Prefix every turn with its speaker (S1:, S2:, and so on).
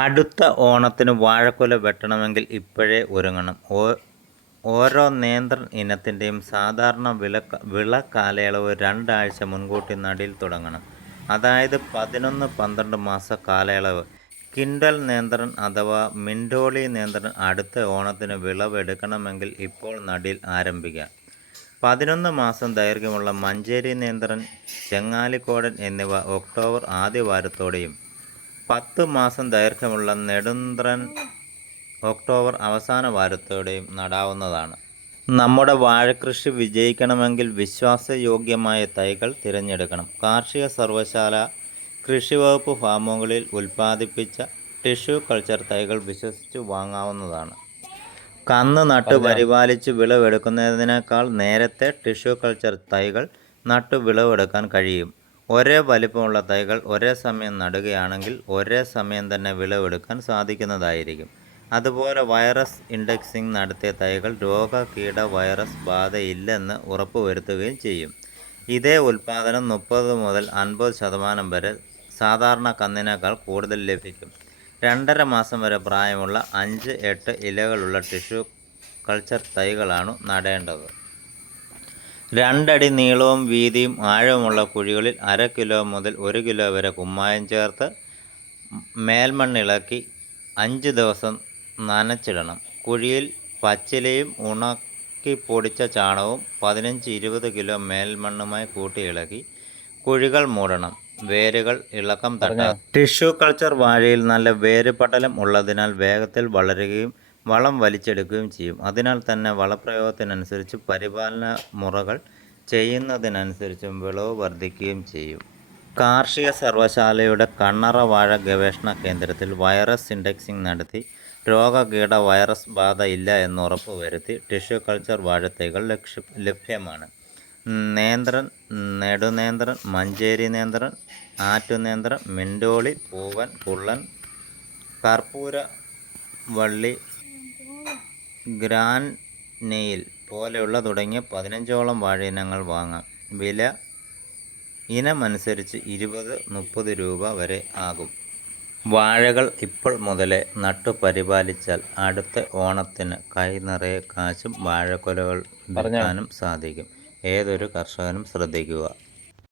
S1: അടുത്ത ഓണത്തിന് വാഴക്കുല വെട്ടണമെങ്കിൽ ഇപ്പോഴേ ഒരുങ്ങണം. ഓരോ നേന്ത്രൻ ഇനത്തിന്റെയും സാധാരണ വില വിള കാലയളവ് രണ്ടാഴ്ച മുൻകൂട്ടി നടിയിൽ തുടങ്ങണം. അതായത് പതിനൊന്ന് പന്ത്രണ്ട് മാസ കാലയളവ്. കിൻഡൽ നിയന്ത്രൺ അഥവാ മിൻഡോളി നേന്ത്രൻ അടുത്ത ഓണത്തിന് വിളവെടുക്കണമെങ്കിൽ ഇപ്പോൾ നടിയിൽ ആരംഭിക്കാം. പതിനൊന്ന് മാസം ദൈർഘ്യമുള്ള മഞ്ചേരി നിയന്ത്രൺ ചെങ്ങാലിക്കോടൻ എന്നിവ ഒക്ടോബർ ആദ്യവാരത്തോടെയും പത്ത് മാസം ദൈർഘ്യമുള്ള നെടുന്ത്രൻ ഒക്ടോബർ അവസാന വാരത്തോടെയും നടാവുന്നതാണ്. നമ്മുടെ വാഴകൃഷി വിജയിക്കണമെങ്കിൽ വിശ്വാസയോഗ്യമായ തൈകൾ തിരഞ്ഞെടുക്കണം. കാർഷിക സർവശാല കൃഷി വകുപ്പ് ഫാമുകളിൽ ഉൽപ്പാദിപ്പിച്ച ടിഷ്യൂ കൾച്ചർ തൈകൾ വിശ്വസിച്ച് വാങ്ങാവുന്നതാണ്. കന്ന് നട്ട് പരിപാലിച്ച് വിളവെടുക്കുന്നതിനേക്കാൾ നേരത്തെ ടിഷ്യൂ കൾച്ചർ തൈകൾ നട്ട് വിളവെടുക്കാൻ കഴിയും. ഒരേ വലിപ്പമുള്ള തൈകൾ ഒരേ സമയം നടുകയാണെങ്കിൽ ഒരേ സമയം തന്നെ വിളവെടുക്കാൻ സാധിക്കുന്നതായിരിക്കും. അതുപോലെ വൈറസ് ഇൻഡെക്സിംഗ് നടത്തിയ തൈകൾ രോഗ കീട വൈറസ് ബാധയില്ലെന്ന് ഉറപ്പുവരുത്തുകയും ചെയ്യും. ഇതേ ഉൽപ്പാദനം മുപ്പത് മുതൽ അൻപത് ശതമാനം വരെ സാധാരണ കന്നിനേക്കാൾ കൂടുതൽ ലഭിക്കും. രണ്ടര മാസം വരെ പ്രായമുള്ള അഞ്ച് എട്ട് ഇലകളുള്ള ടിഷ്യൂ കൾച്ചർ തൈകളാണ് നടേണ്ടത്. രണ്ടടി നീളവും വീതിയും ആഴവുമുള്ള കുഴികളിൽ അര കിലോ മുതൽ ഒരു കിലോ വരെ കുമ്മായം ചേർത്ത് മേൽമണ്ണിളക്കി അഞ്ച് ദിവസം നനച്ചിടണം. കുഴിയിൽ പച്ചിലയും ഉണക്കി പൊടിച്ച ചാണകവും പതിനഞ്ച് ഇരുപത് കിലോ മേൽമണ്ണുമായി കൂട്ടി ഇളക്കി കുഴികൾ മൂടണം. വേരുകൾ ഇളക്കം തട്ടാം ടിഷ്യൂ കൾച്ചർ വാഴയിൽ നല്ല വേര് പടലം ഉള്ളതിനാൽ വേഗത്തിൽ വളരുകയും വളം വലിച്ചെടുക്കുകയും ചെയ്യും. അതിനാൽ തന്നെ വളപ്രയോഗത്തിനനുസരിച്ച് പരിപാലന മുറകൾ ചെയ്യുന്നതിനനുസരിച്ചും വിളവ് വർദ്ധിക്കുകയും ചെയ്യും. കാർഷിക സർവശാലയുടെ കണ്ണറ വാഴ ഗവേഷണ കേന്ദ്രത്തിൽ വൈറസ് ഇൻഡെക്സിംഗ് നടത്തി രോഗകീട വൈറസ് ബാധ ഇല്ല എന്ന് ഉറപ്പുവരുത്തി ടിഷ്യൂ കൾച്ചർ വാഴത്തൈകൾ ലക്ഷ്യ ലഭ്യമാണ്. നേന്ത്രൻ നെടുനേന്ത്രൻ മഞ്ചേരി നേന്ത്രൻ ആറ്റുനേന്ത്രൻ മിൻഡോളി പൂവൻ കുള്ളൻ കർപ്പൂര വള്ളി ഗ്രാൻ നെയിൽ പോലെയുള്ള തുടങ്ങിയ പതിനഞ്ചോളം വാഴയിനങ്ങൾ വാങ്ങാം. വില ഇനമനുസരിച്ച് ഇരുപത് മുപ്പത് രൂപ വരെ ആകും. വാഴകൾ ഇപ്പോൾ മുതലേ നട്ടു പരിപാലിച്ചാൽ അടുത്ത ഓണത്തിന് കൈ നിറയെ കാശും വാഴക്കൊലകൾ വിൽക്കാനും സാധിക്കും. ഏതൊരു കർഷകനും ശ്രദ്ധിക്കുക.